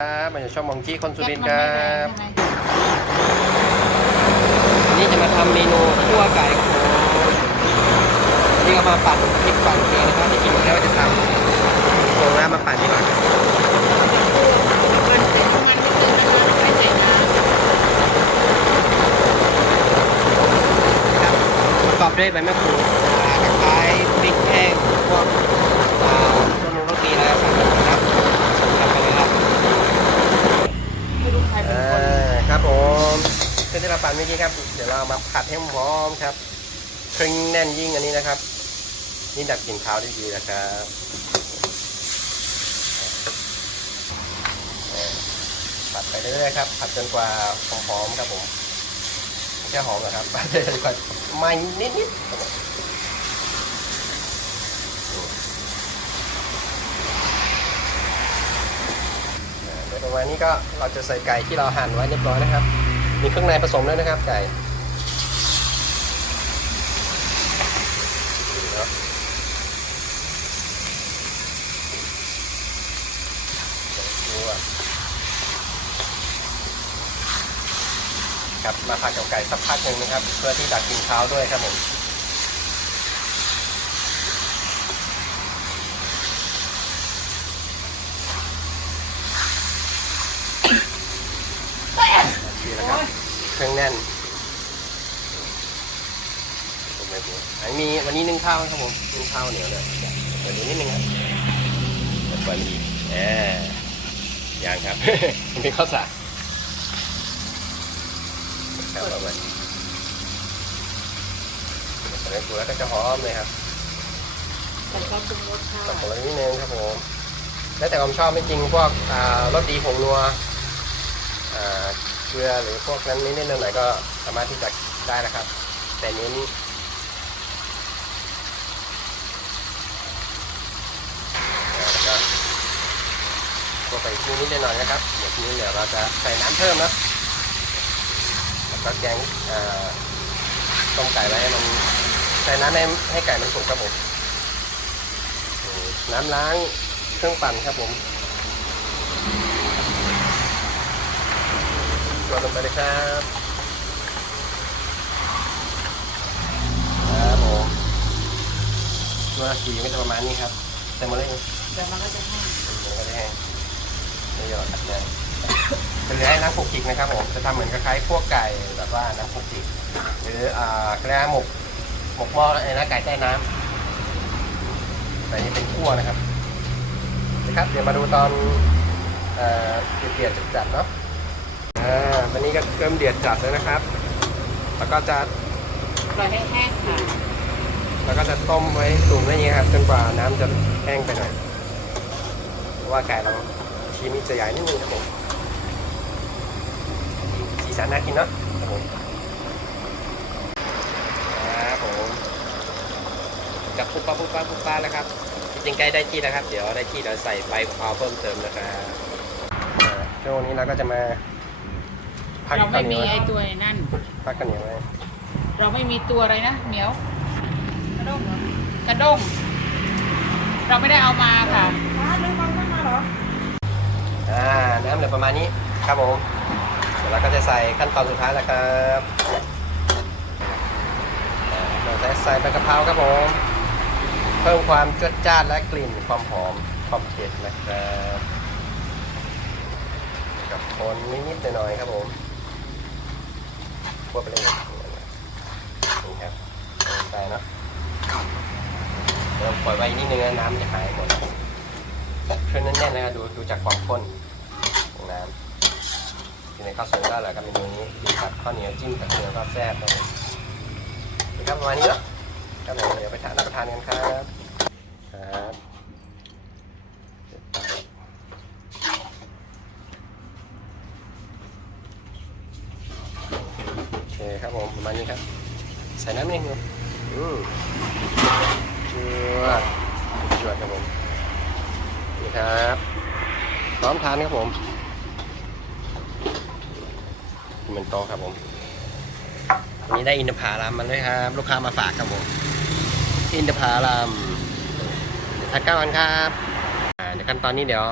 ครับมาจากช่องมองจี้คนสุรินทร์คแก๊รัสมันไม่แรงบใช่ไหมวันนี้จะมาทำเมนูคั่วไก่โขนี่ก็มาปั่นพริกปั่นเองนะครับที่กินแล้วจะทำโครงน้ำมาปั่นดีกว่ามันเสร็จประมาณนิดนึงนะคะไม่ใส่น้ครับประกอบด้วยใบมะกรูดข่าตะไคร้พริกแห้งพวกอ่าต้นมะกรีแล้วสั่งนะครับทำไปเลยครับำไม่รู้ใครเป็น อ่ คนาครับผมเส้น ที่เราปั่นเมื่อกี้ครับ เดี๋ยวเรามาผัดให้หอมครับครึ่งแน่นยิ่งอันนี้นะครับ นี่ดับกลิ่นคาวได้ดีนะครับผัดไปเรื่อยๆครับ ผัดจนกว่าหอมๆครับผมไม่หอมนะครับผัดจนกว่าไหม่นิดๆเดี๋ยวประมาณนี้ก็เราจะใส่ไก่ที่เราหั่นไว้เรียบร้อยนะครับ มีเครื่องในผสมแล้วนะครับไก่ครับมาผัดกับไก่สักพักหนึ่งนะครับ เพื่อที่ดักกินเท้าด้วยครับผมนี่นะครับ เครื่องแน่นผมไม่รู้อันนี้มีวันนี้นึ่งข้าวครับผมนึ่งข้าวเหนียวเลยเดี๋ยวดูนิดนึงครับเดี๋ยวปล่อยมันดีแหมยังครับมันเป็นข้าวสารครับเอาไปใส่ในตัวแล้วก็จะหอมเลยครับใส่ซอสปรุงรสค่ะตัดผงนิดนึงครับผมแล้วแต่ความชอบไม่จริงพวกอ่ารสดีผงนัวอ่า เกลือหรือพวกนั้นนิดๆหน่อยๆก็สามารถที่จะได้นะครับ แต่เน้นอ่าแล้วก็พวกไปทีนิดหน่อยนะครับเดี๋ยวนี้เดี๋ยวเราจะใส่น้ำเพิ่มนะแล้วก็แกงต้มไก่ไว้ให้มันใส่น้ำให้ให้ไก่มันสุกครับผมน้ำล้างเครื่องปั่นครับผม กดลงไปเลยครับครับผมตัวสีก็จะประมาณนี้ครับแต่มดเลยเดี๋ยวมันก็จะให้มันก็จะแห้งไม่หยอดตัดเลยจะเหลือให้น้ำคลุกคลิกนะครับผมจะทำเหมือนคล้ายๆพวกไก่แบบว่าน้ำคลุกคลิกหรืออ่าแกล้หมกหมกหม้อไอ้นะไก่ใต้น้ำแต่นี่เป็นคั่วนะครับนะครับเดี๋ยวมาดูตอนเอ่อเดือดๆจัดๆเนาะ อ่าวันนี้ก็เริ่มเดือดจัดแล้วนะครับ แล้วก็จะปล่อยให้แห้งค่ะ แล้วก็จะต้มไว้สูงไว้อย่างนี้ครับจนกว่าน้ำจะแห้งไปหน่อยเพราะว่าไก่เราชิ้นจะใหญ่นิดนึงครับผมสีสันน่ากินเนาะครับผมครับผมกับปุ๊บปั๊บปุ๊บปั๊บปุ๊บปั๊บแล้วครับจริงๆใกล้ได้ที่แล้วครับ เดี๋ยวได้ที่เราใส่ใบกะเพราเพิ่มเติมนะครับอ่าช่วงนี้เราก็จะมา พักเราข้าไม่วเหนียวมีไว้ไอ้ตัวนั่น พักข้าวเหนียวไว้เราไม่มีตัวอะไรนะเหมียวกระด้งเหรอกระด้ง เราไม่ได้เอามาค่ะอ่าน้ำเหลือประมาณนี้ครับผมเดี๋ยวเราก็จะใส่ขั้นตอนสุดท้ายแล้วครับอ่าเราจะใส่ใบกะเพราครับผมเพิ่มความจวดจ้านและกลิ่นความหอมความเผ็ดนะครับกับคนนิดๆหน่อยๆครับผม คั่วไปเลยนี่ครับใส่เนาะเดี๋ยวปล่อยไว้นิดนึงนะน้ำจะหายหมดเครื่องแน่นๆนะครับดูดูจากความข้นของน้ำกินในข้าวสวยก็อร่อยครับเมนูนี้กินกับข้าวเหนียวจิ้มกับเนียวก็แซ่บครับผมนี่ครับประมาณนี้เนาะครับเดี๋ยวไปทานรับประทานกันครับโอเคครับ ผมประมาณนี้ครับ ใส่น้ำนิดนึงอืมจวดจวดครับผมนี่ครับพร้อมทานครับผมนี่มันโตะครับผมวันนี้ได้อินทผลัมมาด้วยครับ ลูกค้ามาฝากครับผมอินทผลัมทานข้าวกันครับอ่าเดี๋ยวขั้นตอนนี้เดี๋ยว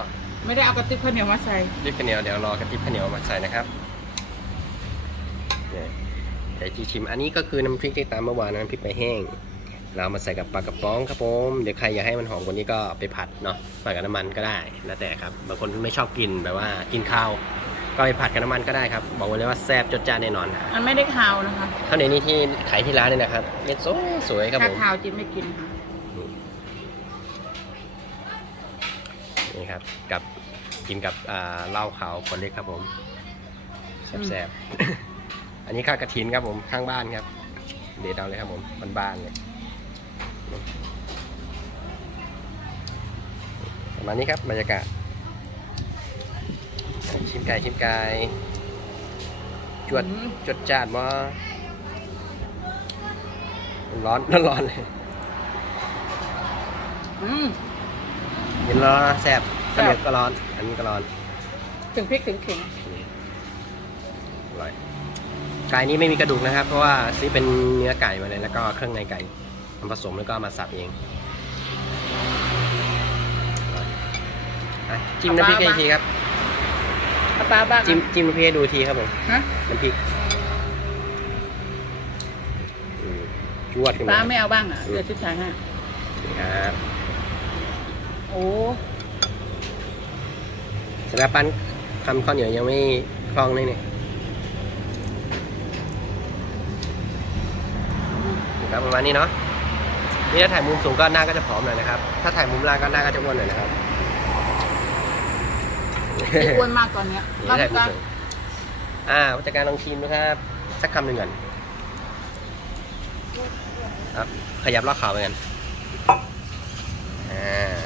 ไม่ได้เอากระติบข้าวเหนียวมาใส่รีบข้าวเหนียวเดี๋ยวรอกระติบข้าวเหนียวมาใส่นะครับ เนี่ยเดี๋ยวจีชิมอันนี้ก็คือน้ำพริกที่ตามเมื่อวานนะน้ำพริกไปแห้ง เราเอามาใส่กับปลากระป๋องครับผมเดี๋ยวใครอยากให้มันหอมกว่านี้ก็ไปผัดเนาะผัดกับน้ำมันก็ได้แล้วแต่ครับบางคนไม่ชอบกินแบบว่ากินข้าวก็ไปผัดกับน้ำมันก็ได้ครับ บอกไว้เลยว่าแซ่บจดจ้านแน่นอนมันไม่ได้คาวนะคะข้าวเหนียวนี้ที่ขายที่ร้านเนี่ยนะครับเม็ดสวยสวยครับถ้าผมคาวจินไม่กินค่ะนี่ครับกับกินกับอ่าเหล้าขาวคนเล็กครับผมแซ่บๆ อันนี้ข้าวกระถินครับผมข้างบ้านครับ เด็ดเอาเลยครับผมบ้านๆเลยประมาณนี้ครับบรรยากาศชิมไก่ชิมไก่จวดอืมจดจ้านว่าร้อนร้อนร้อนเลยอืมเย็นร้อนนะแซ่บข้าวเหนียวก็ร้อน อันนี้ก็ร้อน ถึงพริกถึงขิงอร่อย ไก่นี้ไม่มีกระดูกนะครับ เพราะว่าซื้อเป็นเนื้อไก่มาเลยแล้วก็เครื่องในไก่มาผสมแล้วก็เอามาสับเองอร่อยอะจิ้มน้ำพริกให้อีกทีครับเอาปลาบ้างจิ้มจิ้มน้ำพริกให้ดูทีครับผมฮะน้ำพริกอืมจวดขึ้นปมาลาไม่เอาบ้างอะเดี๋ยวชิดชายให้ครับโอ้สำหรับปั้นคำข้าวเหนียวยังไม่คล่องเลยเนี่ย ครับประมาณนี้เนาะนี่ถ้าถ่ายมุมสูงก็หน้าก็จะผอมหน่อยนะครับ ถ้าถ่ายมุมล่างก็หน้าก็จะอ้วนหน่อยนะครับไม่อ้วนมากตอนเนี้ยนี่รับถ่ายมุมกันสูงอ่าผู้จัดการลองชิมดูครับ สักคำหนึ่งก่อนครับขยับล้อขาวไปกันอ่า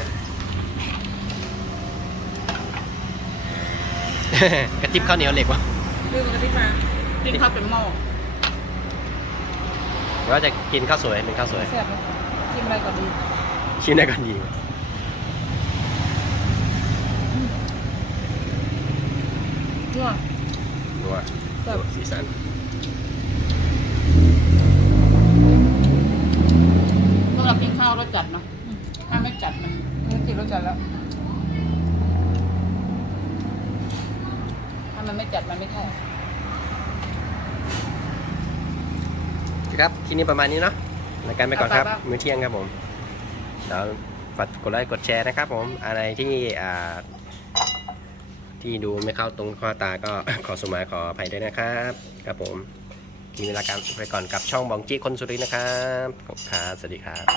กระติบข้าวเหนียวเหล็กวะลืมกระติบมากินข้าวเป็นหม้อหรือ ว่าจะกินข้าวสวยเป็นข้าวสวยแซ่บไหมชิมอะไรก่อนดีชิ้นได้ก่อนดีนัว ดูว่าแซ่บสีสันสำหรับกินข้าวรสจัดเนาะอืมถ้าไม่จัดมันมันกินรสจัดแล้ว ถ้ามันไม่จัดมันไม่ใช่ ครับทีนี้ประมาณนี้เนาะรายการไปก่อนครับเอาไปปะมื้อเที่ยงครับผมแล้วฝากกดไลค์กดแชร์นะครับ ผมอะไรที่อ่าที่ดูไม่เข้าตรงข้อตาก็ขอสมายขออภัยด้วยนะครับครับผมทีนี้รายการไปก่อนกับช่องบองจี้คนสุรินทร์นะครับขอบคุณครับสวัสดีครับ